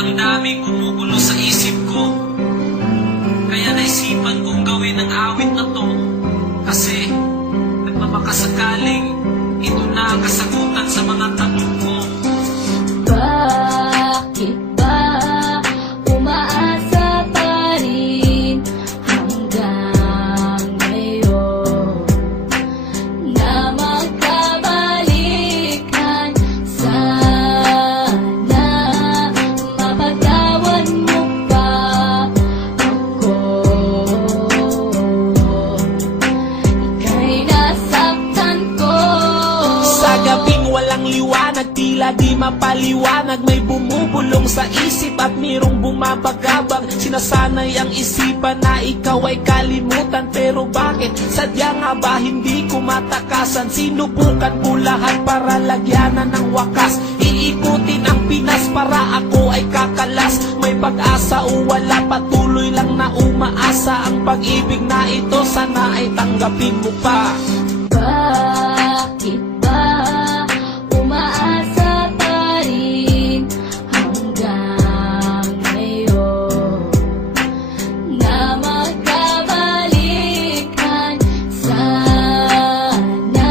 Ang daming gumugulo sa isip ko, kaya naisipan kong gawin ang awit na to. Kasi nagmamakasaling ito na ang kasagutan sa mga tanong ko. Bakit ba umaasa pa rin hanggang ngayon na magkabalikan? Sana mapagtawan mo pa ako. Ika'y nasaktan ko. Sa gabing walang liwanag, tila di mapaliwanag. May bumubulong sa isip at mayroong bumabagabag. Sinasanay ang isipan na ikaw ay kalimutan. Pero bakit? Sadya nga ba hindi ko matakasan? Sinubukan ko lahat para lagyanan ng wakas. Iikutin ang Pinas para ako ay kakalas. May pag-asa o wala, patuloy lang na umaasa. Ang pag-ibig na ito sana ay tanggapin mo pa. Bakit ba umaasa pa rin hanggang ngayon na magkabalikan? Sana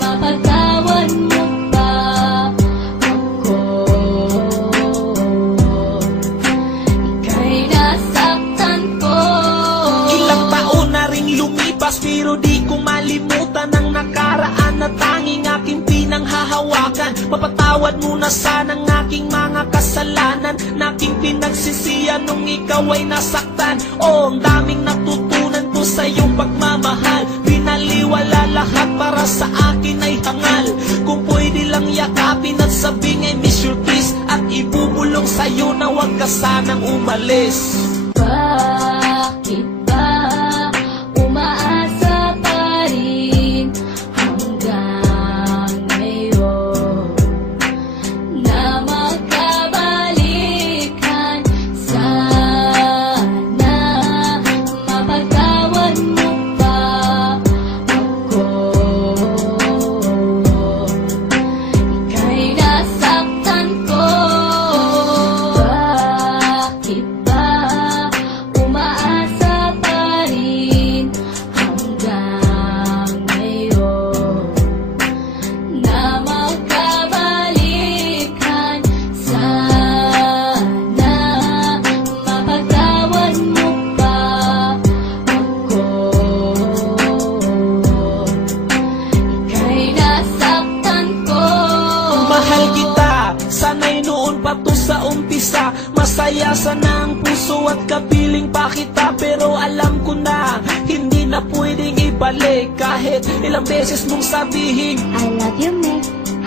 mapagtawan mo pa ako. Ika'y nasaktan ko. Ilang taon na ring lumipas pero di ko malimutan ang nakaraan na tanging aking pinanghahawakan. Mapatawad mo na sana ang aking mga kasalanan na aking pinagsisiyan nung ikaw ay nasaktan. Oh, ang daming natutunan ko sa iyong pagmamahal. Pinaliwala lahat para sa akin ay hangal. Kung pwede lang yakapin at sabing I miss your kiss, at ibubulong sa'yo na huwag ka sanang umalis. Bakit ba umaasa pa rin hanggang ngayon na magkabalikan? Sana mapagtawan mo pa ako. Ika'y nasaktan ko. Bakit ba umaasa pa rin hanggang ngayon na magkabalikan? Sana mapagtawan mo pa ako. Ika'y nasaktan ko. Mahal kita, sana'y noon pa to sa umpisa. Masaya sana ang puso at kapiling pa kita. Pero alam ko na, hindi na pwedeng ibalik. Kahit ilang beses mong sabihin I love you, me.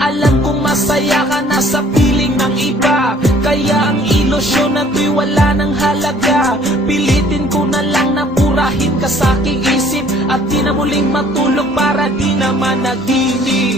alam kong masaya ka na sa piling ng iba. Kaya ang ilusyon na to'y wala ng halaga. Pilitin ko na lang na purahin ka sa aking isip, at di na muling matulog para di naman naginig.